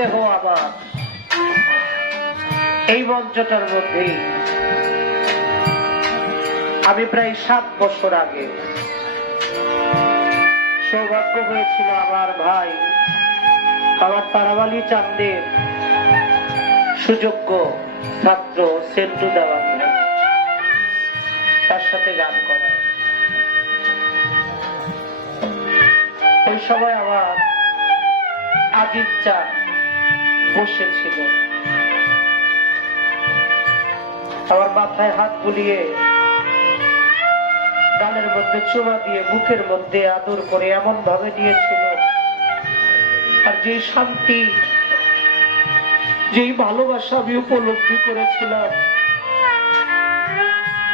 দেহ আবার এই মঞ্চটার মধ্যে আমি প্রায় 7 বছর আগে সৌভাগ্য হয়েছিল আমার ভাই আমার তারাবালি চাঁদের সুযোগ্য ছাত্র সেন্টু দেওয়া তার সাথে গান করা। ওই সময় আমার আজিজ চাঁদ বসেছিল, আমার মাথায় হাত বুলিয়ে গানের মধ্যে চুমা দিয়ে বুকের মধ্যে আদর করে এমন ভাবে নিয়েছিল, আর যে শান্তি যেই ভালোবাসা আমি উপলব্ধি করেছিলাম,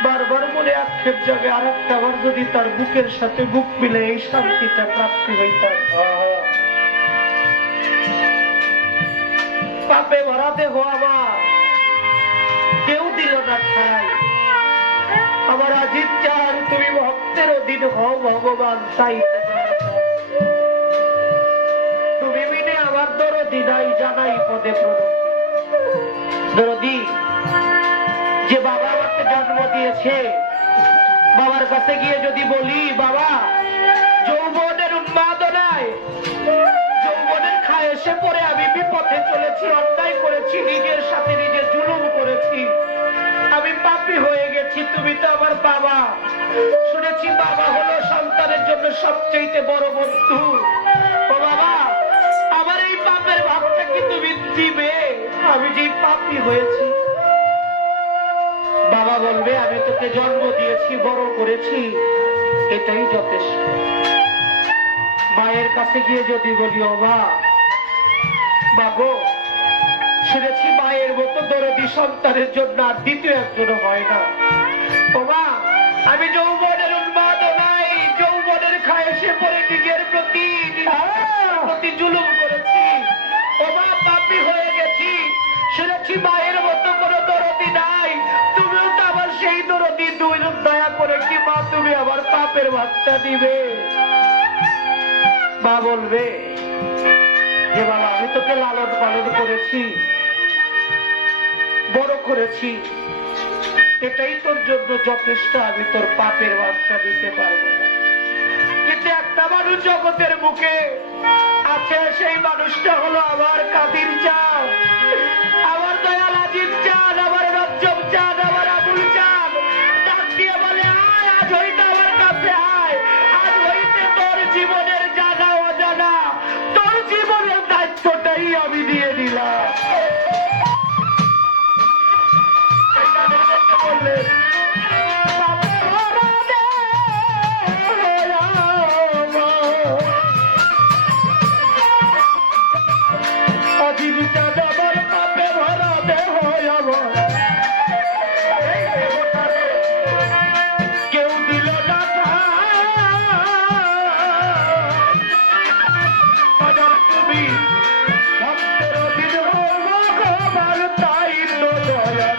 বারবার মনে আক্ষেপ যাবে আর একটা বার যদি তার বুকের সাথে বুক মিলে এই শান্তিটা প্রাপ্তি হইতাম। পাপে ভরা দেহ আমার কেউ দিল না খাই, আমার আজিজ চান তুমি ভক্তের অধীন হও ভগবান, তাই তুমি মিনে আমার দরদি নাই জানাই পদে দরদি। যে বাবা আমাকে জন্ম দিয়েছে, বাবার কাছে গিয়ে যদি বলি বাবা যৌবনের উন্মাদনায় যৌবনের খায়েশে পড়ে আমি বিপথে চলেছি, অন্যায় করেছি, নিজের সাথে নিজে জুলুম করেছি, আমি পাপী হয়ে গেছি, তুমি তো আমার বাবা, শুনেছি বাবা হলো সন্তানের জন্য সবচেয়ে বড় বন্ধু, ও বাবা আমার এই পাপের ভাবটা কি তুমি দিবে? আমি যে পাপী হয়েছি। বাবা বলবে আমি তোকে জন্ম দিয়েছি, বড় করেছি, এটাই যথেষ্ট। মায়ের কাছে গিয়ে যদি বলি ও মা, বাবু শুনেছি মায়ের মতো দরদি সন্তানের জন্য আর দ্বিতীয় একজন হয় না, ও মা আমি যৌবনের উন্মাদনায় যৌবনের খায়েশে পড়ে নিজের প্রতি জুলুম করেছি, ও মা পাপী হয়ে গেছি, শুনেছি মায়ের মতো কোনো দরদি নাই, তুমিও তো আমার সেই দরদি, দুই দয়া করে কি মা তুমি আমার পাপের ভাগটা দিবে? মা বলবে যে বাবা আমি তোকে লালন পালন করেছি, বড় করেছি, এটাই তোর জন্য যথেষ্ট, আমি তোর পাপের ভাগটা দিতে পারবো না। কিন্তু একটা মানুষ জগতের মুখে আছে, সেই মানুষটা হলো আমার কাদির চাঁদ, আমার দয়াল আজিজ চাঁদ, আমার রজ্জব চাঁদ, আমার আবুল চাঁদ। ডাক দিয়ে বলে আয়, আজ হইতে আমার কাছে আয়, আজ হইতে তোর জীবনের জানা অজানা তোর জীবনের দায়িত্বটাই আমি দিয়ে দিলাম। বললেন দিন চাঁদ আমার পাপে ভরা দেহ আমার এই দেহটারে কেউ দিল না আবার তুমি ভক্তের দিন ভগবান তাই তো দয়া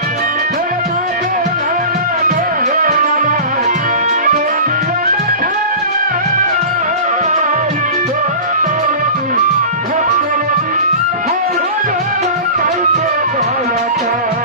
Oh,